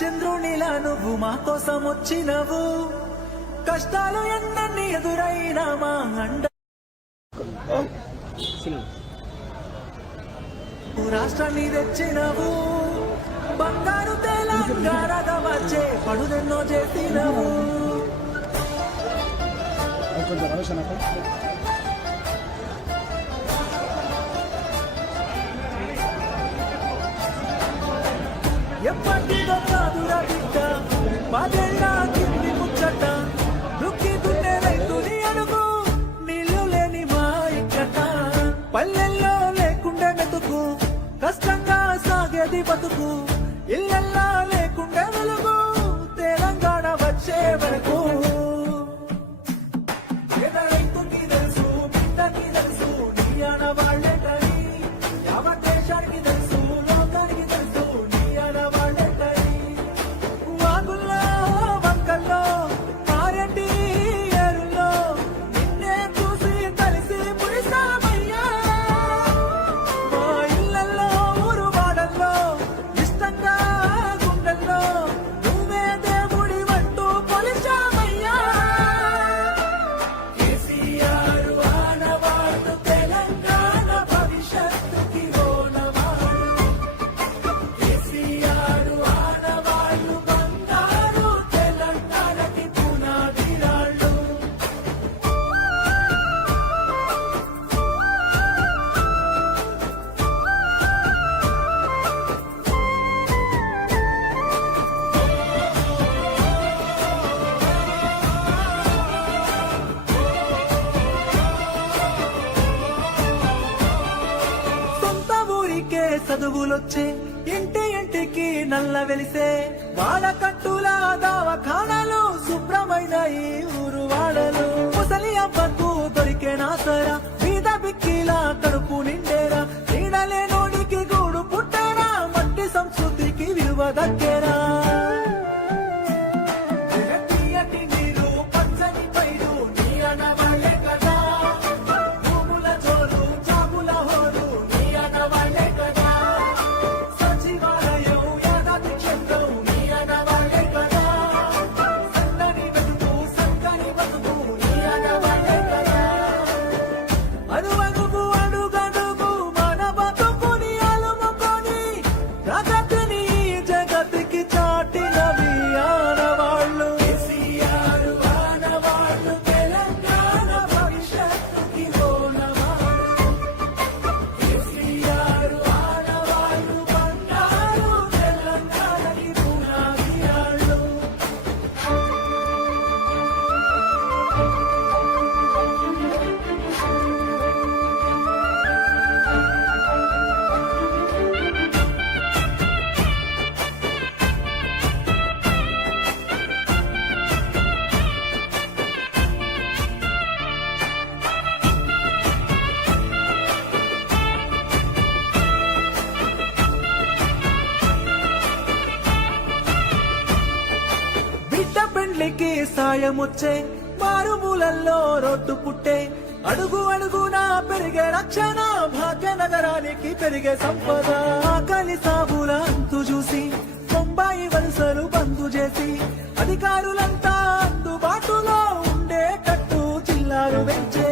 చంద్రునిలా నువ్వు మా కోసం వచ్చినవు, కష్టాలు ఎన్నన్ని ఎదురైనా మా అండ. రాష్ట్రాన్ని తెచ్చినవు, బంగారు తెలంగాణగా వచ్చే పనులెన్నో చేసినవు. ఎప్పటిదో కాదురా బిడ్డ పదేళ్ళ కింది ముచ్చట, దుక్కి దున్నే రైతుని అడుగు నీళ్లు లేని మా ఇక్కట. పల్లెల్లో లేకుండే మెతుకు, కష్టంగా సాగేది బతుకు, ఇళ్ళల్లా లేకుండే వెలుగు తెలంగాణ వచ్చే వరకు. రైతుకి తెలుసు, బిడ్డకి తెలుసు, నీ ఆడవాళ్లే కని, యావత్ దేశానికి తెలుసు, లోకానికి తెలుసు నీ ఆడవాళ్లే కని. వాగుల్లో వంకల్లో మారెడ్డి ఏరుల్లో నిన్నే చూసి కలిసి పుడిసామయ్యా. మా ఇళ్లల్లో ఊరు వాడల్లో ఇష్టంగా గుండెల్లో నువ్వే దేవుడి వంటూ కొలిచామయ్యా. కేసీఆర్ ఆనవాడు తెలంగాణ భవిష్యత్తుకి ఓనవాడు, కేసీఆర్ ఆనవాడు బంగారు తెలంగాణకి పునాది రాళ్ళు. సొంత ఊరికే చదువులొచ్చే, ఇంటి ఇంటికి నల్ల వెలిసే, వాడకట్టుల దవాఖానాలు శుభ్రమైన ఈ ఊరు వాడలు. ముసలి అవ్వకు దొరికే నాసరా, బీద బిక్కిలా కడుపు నిండేరా, నీడలే నోడికి గూడు పుట్టేరా, మట్టి సంస్కృతికి విలువ దక్కేరా. తీయటి నీరు పచ్చని పైరు నీ ఆడవాళ్లే కదా, భూముల జోరు జాబుల హోరు నీ ఆడవాళ్లే కదా, సచివాలయం యాదాద్రి క్షేత్రం నీ ఆడవాళ్లే కదా, సన్నని వెతుకు సక్కని బతుకు నీ ఆడవాళ్లే కదా. అడుగడుగు అడుగడుగు మన బతుకుని అలుముకొని ప్రగతిని జగతికి చాటినవి ఆనవాళ్ళు. కేసీఆర్ ఆనవాళ్ళు తెలంగాణ భవిష్యత్తుకి ఓనవాళ్ళు, కేసీఆర్ ఆనవాళ్ళు బంగారు తెలంగాణకి పునాది రాళ్ళు. బిడ్డ పెండ్లికి సాయమొచ్చే, మారుమూలల్లో రోడ్డు పుట్టే, అడుగు అడుగునా పెరిగే రక్షణ, భాగ్యనగరానికి పెరిగే సంపద. ఆకలి సాగుల అంతు చూసి బొంబాయి వలసలు బంద్ చేసి, అధికారులంతా అందుబాటులో ఉండే కట్టు చిల్లారు పెంచే.